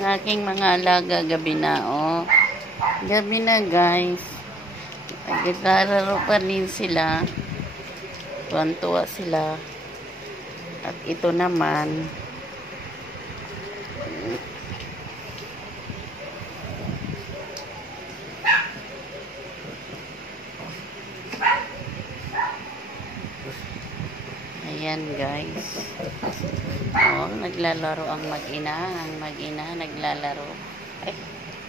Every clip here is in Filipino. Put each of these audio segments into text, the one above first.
Ang aking mga alaga, gabi na, oh. Gabi na, guys. Naglalaro pa rin sila. Tuwan-tuwa sila. At ito naman, ayan, guys. Oh, naglalaro ang mag-ina. Ang mag-ina naglalaro. Ay,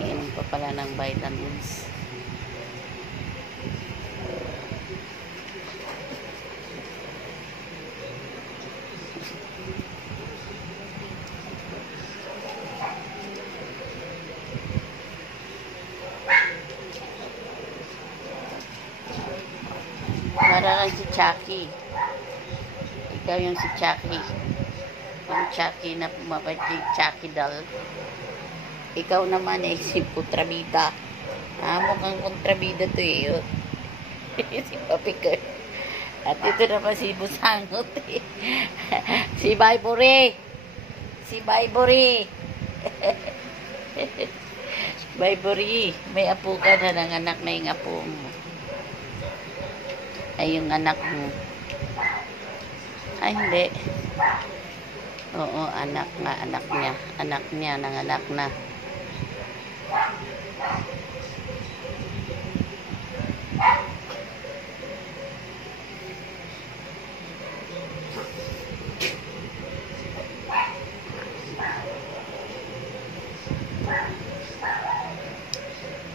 iinom pa pala ng vitamins. Para lang si Chucky. Ikaw yung si Chucky. Yung Chucky na pumapay si Chucky doll. Ikaw naman eh, si Kontrabida. Mukhang kontrabida to eh. Si Papi Girl. At ito naman si Busangot eh. Si Baybori. Si Baybori. Baybori. May apo ka na ng anak na yung apo mo. Ay, yung anak mo. Ay, hindi. Oo, anak nga, anak niya. Anak niya, nanganak na.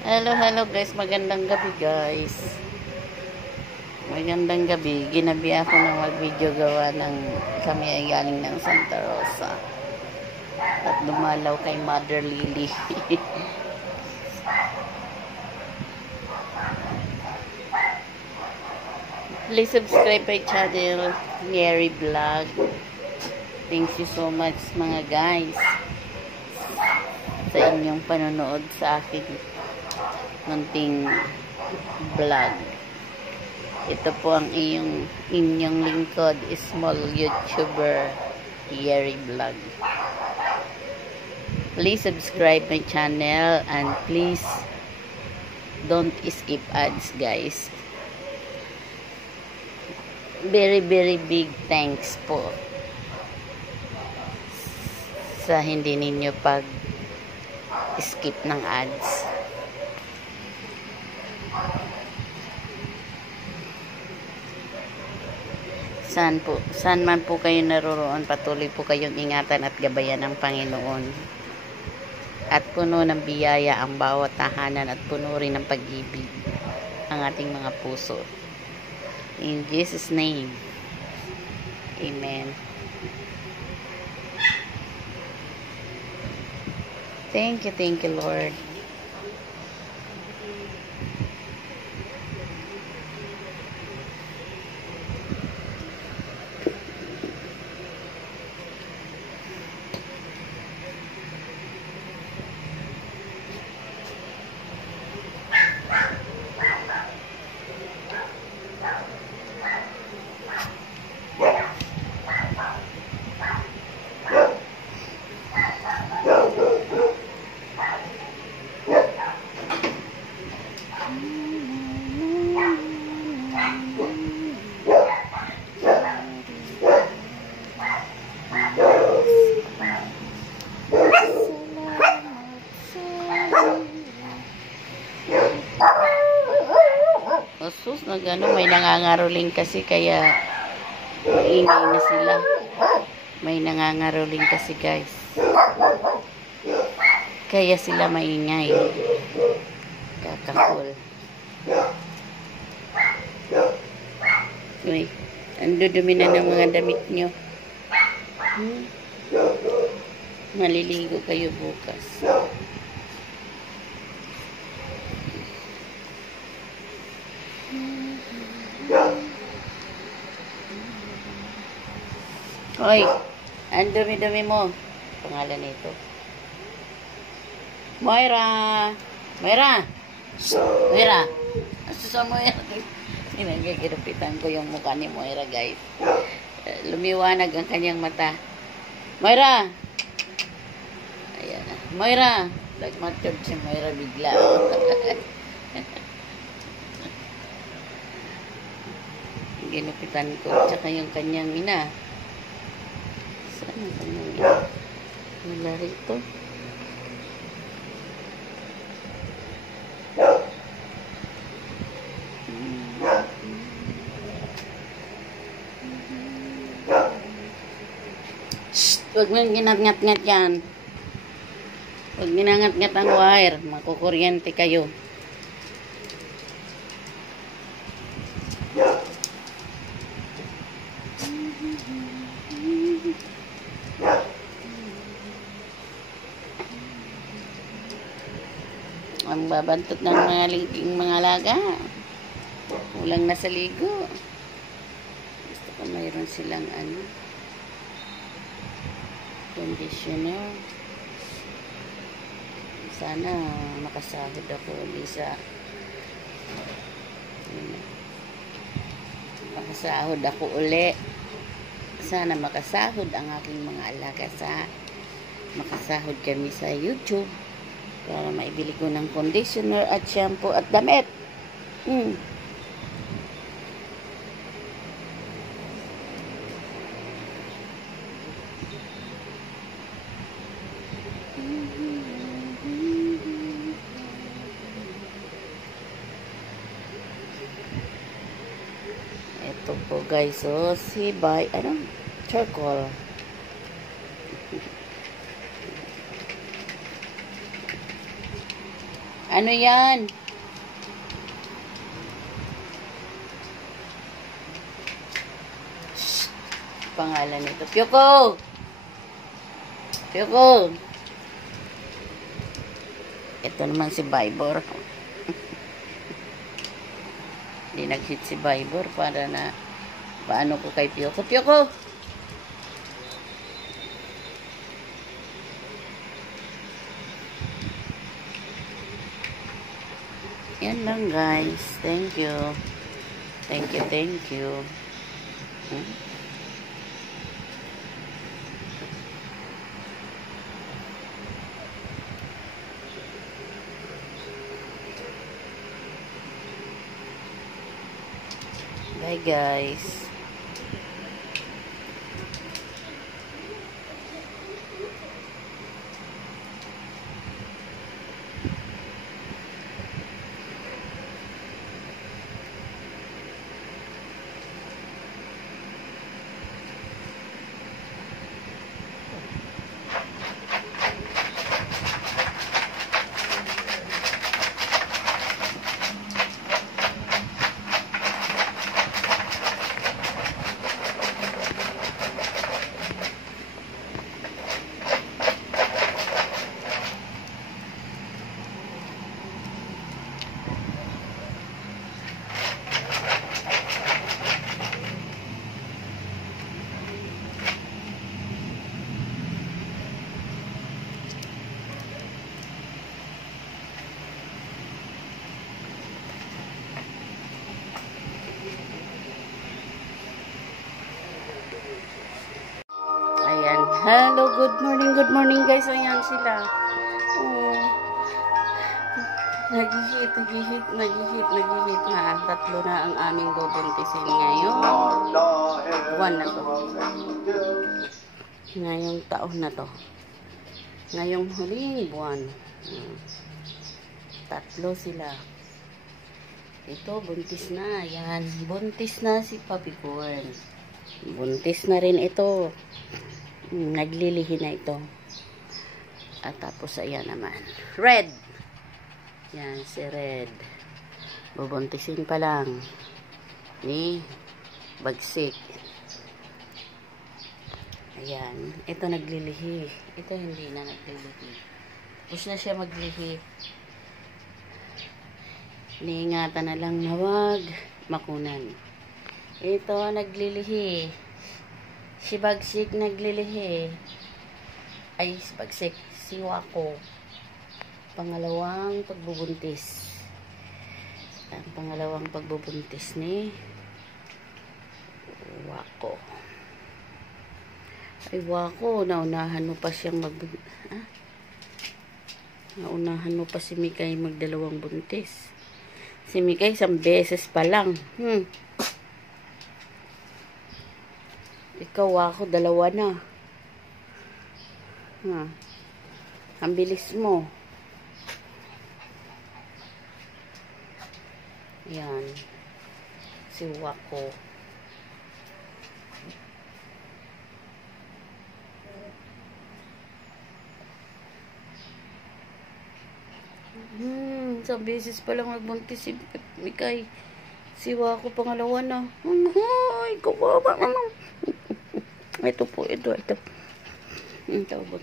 Hello guys, magandang gabi guys. Magandang gabi. Ginabi ako ng mag-video gawa ng kami ay galing ng Santa Rosa. At dumalaw kay Mother Lily. Please subscribe my channel, Mary Vlog. Thank you so much mga guys sa inyong panonood sa akin munting vlog. Ito po ang inyong lingkod, small YouTuber, Yeri Vlog. Please subscribe my channel and please don't skip ads guys. Very big thanks po sa hindi ninyo pag skip ng ads. Saan man po kayo naroroon, patuloy po kayong ingatan at gabayan ng Panginoon. At puno ng biyaya ang bawat tahanan at puno rin ng pag-ibig ang ating mga puso. In Jesus' name, Amen. Thank you Lord. Sus, may nangangaroling kasi kaya maingay na sila. May nangangaroling kasi guys. Kaya sila maingay. Kakakul. Uy, ang dudumi na ng mga damit nyo. Maliligo kayo bukas. Hoy, ang dumi-dumi mo. Pangalan nito. Moira! Moira! Moira! Asusa mo yan. Ginagagirupitan ko yung mukha ni Moira, guys. Lumiwanag ang kanyang mata. Moira! Ayan na. Moira, nagmatod si Moira bigla. Ginupitan ko, tsaka yung kanyang ina. Saan ang kanyang ina? Wala rito. Shh! Huwag mo ginat-ngat-ngat yan. Huwag ginangat-ngat ang wire. Makukuryente kayo. Ang babantot ng mga alaga. Ulang nasa ligo. Gusto ko mayroon silang conditioner. Sana makasahod ako ulit sa makasahod ako uli. Sana makasahod ang aking mga alaga sa makasahod kami sa YouTube para maibili ko ng conditioner at shampoo at damit. Ito po guys, so si by charcoal. Ano yan? Shh. Pangalan nito. Pyoko! Pyoko! Ito naman si Bybor. Hindi nag-hit si Bybor para na paano ko kay Pyoko. Pyoko! Yan lang guys. Thank you. Thank you, thank you. Bye guys. Hello, good morning guys. Ayan sila. Nag-hit na. Tatlo na ang aming bubuntisin ngayon. Buwan na to. Ngayong taon na to. Ngayong huling buwan. Tatlo sila. Ito, buntis na. Ayan, buntis na si Puppy Corn. Buntis na rin ito. Naglilihi na ito. At tapos ayan naman. Red. Yan si Red. Bubuntisin pa lang. Ni Bagsik. Ayan. Ito naglilihi. Ito hindi na naglilihi. Tapos na siya maglihi. Niingatan na lang na wag makunan. Ito naglilihi. Si Bagsik naglilihi. Ay, si Bagsik. Si Wako. Pangalawang pagbubuntis. Ang pangalawang pagbubuntis ni Wako. Ay, Wako. Naunahan mo pa siyang magbuntis. Naunahan mo pa si Mikay magdalawang buntis. Si Mikay 1 beses pa lang. Ikaw ako 2 na. Ang bilis mo. Yan. Si Wako. Sa beses pa lang nagbuntis si Mikay. Si Wako pangalawa na. Ay, kawawa naman. Ito po, ito. Ito po.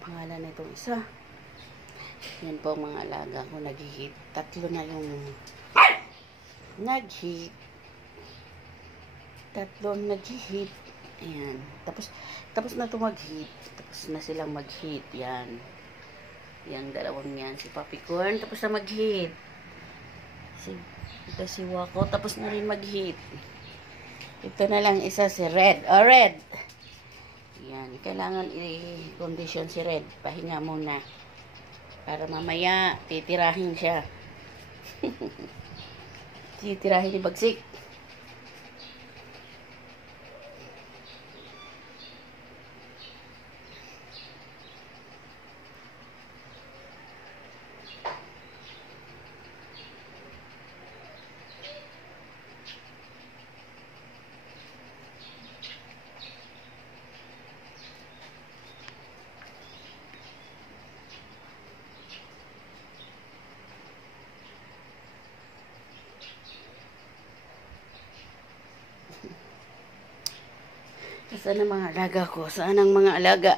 Pangalan na itong isa. Yan po ang mga alaga ko. Nag-hit. 3 na yung nag-hit. 3 nag-hit. Ayan. Tapos na ito mag-hit. Tapos na silang mag-hit. Yan. Yang 2 yan. Si Papi Corn. Tapos na mag-hit. Ito si Wako. Tapos na rin mag-hit. Ito na lang isa si Red. Red! Yan. Kailangan i-condition si Red. Pahinga muna. Para mamaya titirahin siya. Titirahin ni Bagsik. Saan ang mga alaga ko? Saan ang mga alaga?